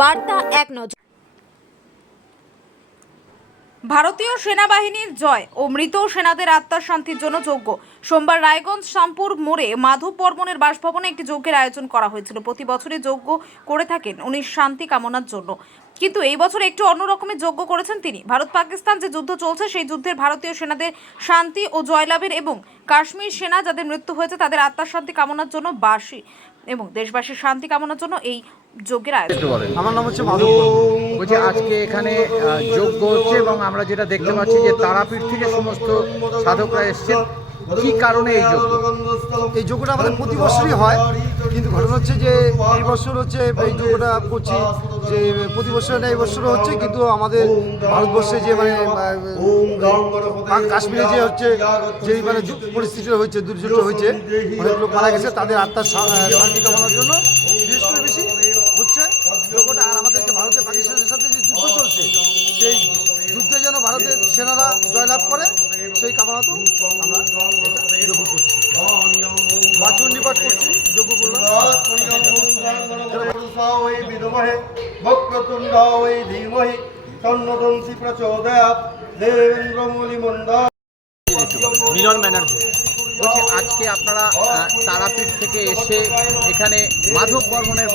বার্তা এক নজর। ভারতীয় সেনাবাহিনীর জয় ও মৃত সেনাদের আত্মার শান্তির জন্য যজ্ঞ। সোমবার রায়গঞ্জ শ্যামপুর মোড়ে মাধব বর্মনের বাসভবনে একটি যজ্ঞের আয়োজন করা হয়েছিল। প্রতি বছরই যজ্ঞ করে থাকেন উনি শান্তি কামনার জন্য, কিন্তু এই বছর একটু অন্য রকমের যজ্ঞ করেছেন তিনি। ভারত পাকিস্তান যে যুদ্ধ চলছে সেই যুদ্ধের ভারতীয় সেনাদের শান্তি ও জয়লাভের এবং কাশ্মীর সেনা যাদের মৃত্যু হয়েছে তাদের আত্মার শান্তি কামনার জন্য বাসী এবং দেশবাসীর শান্তি কামনার জন্য এই যজ্ঞের আয়োজন। আমার নাম হচ্ছে মাধব বর্মন। বলছি আজকে এখানে যজ্ঞ হচ্ছে এবং আমরা যেটা দেখতে পাচ্ছি যে তারাপীঠ থেকে সমস্ত সাধকরা এসছেন। কি কারণে এই যজ্ঞ? এই যজ্ঞটা আমাদের প্রতি বছরই হয়, কিন্তু ঘটনা হচ্ছে যে এই বছর হচ্ছে এই যজ্ঞটা করছি যে প্রতি বছর না এই বছরও হচ্ছে, কিন্তু আমাদের ভারতবর্ষে যে কাশ্মীরে যে হচ্ছে যেই পরিস্থিতিটা হয়েছে, দুর্যোগটা হয়েছে, অনেক লোক মারা গেছে, তাদের আত্মার শান্তি কামনার জন্য বিশেষ করে বেশি হচ্ছে যজ্ঞটা। আর আমাদের যে ভারতের পাকিস্তানের সাথে যে যুদ্ধ চলছে সেই যুদ্ধে যেন ভারতের সেনারা জয়লাভ করে সেই কামনাতেও আমরা এটা যজ্ঞ করছি, বাচন নিপাট করছি, যজ্ঞ করলাম। মিলন ব্যানার্জি বলছি আজকে আপনারা তারাপীঠ থেকে এসে এখানে মাধব বর্মনের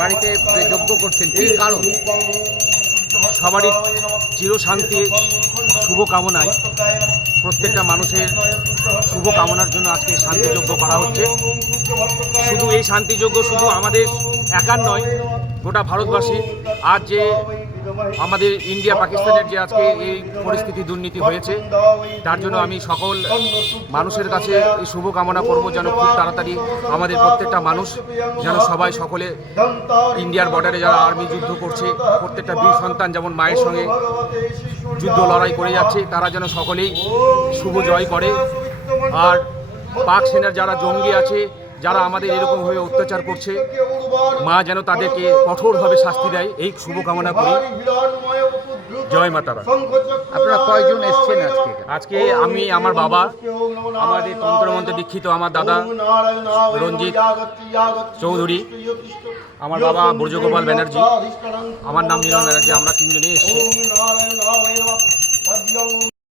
বাড়িতে যজ্ঞ করছেন, কি কারণ? সবারই চিরশান্তি শুভ কামনায় প্রত্যেকটা মানুষের শুভ কামনার জন্য আজকে শান্তিযজ্ঞ করা হচ্ছে। শুধু এই শান্তিযজ্ঞ শুধু আমাদের একার নয়, গোটা ভারতবাসী। আজ যে আমাদের ইন্ডিয়া পাকিস্তানের যে আজকে এই পরিস্থিতি দুর্নীতি হয়েছে, তার জন্য আমি সকল মানুষের কাছে এই শুভ কামনা করব যেন খুব তাড়াতাড়ি আমাদের প্রত্যেকটা মানুষ যেন সবাই সকলে ইন্ডিয়ার বর্ডারে যারা আর্মি যুদ্ধ করছে, প্রত্যেকটা বীর সন্তান যেমন মায়ের সঙ্গে যুদ্ধ লড়াই করে যাচ্ছে, তারা যেন সকলেই শুভ জয় করে। আর পাক সেনার যারা জঙ্গি আছে, যারা আমাদের এরকমভাবে অত্যাচার করছে, মা যেন তাদেরকে কঠোরভাবে শাস্তি দেয়, এই শুভকামনা করি। জয় মা তারা। আপনারা কয়জন এসছেন আজকে? আজকে আমি, আমার বাবা, আমাদের তন্ত্রমন্ত্রে দীক্ষিত আমার দাদা রঞ্জিত চৌধুরী, আমার বাবা ব্রজগোপাল ব্যানার্জি, আমার নাম মিলন ব্যানার্জি, আমরা তিনজনেই এসেছি।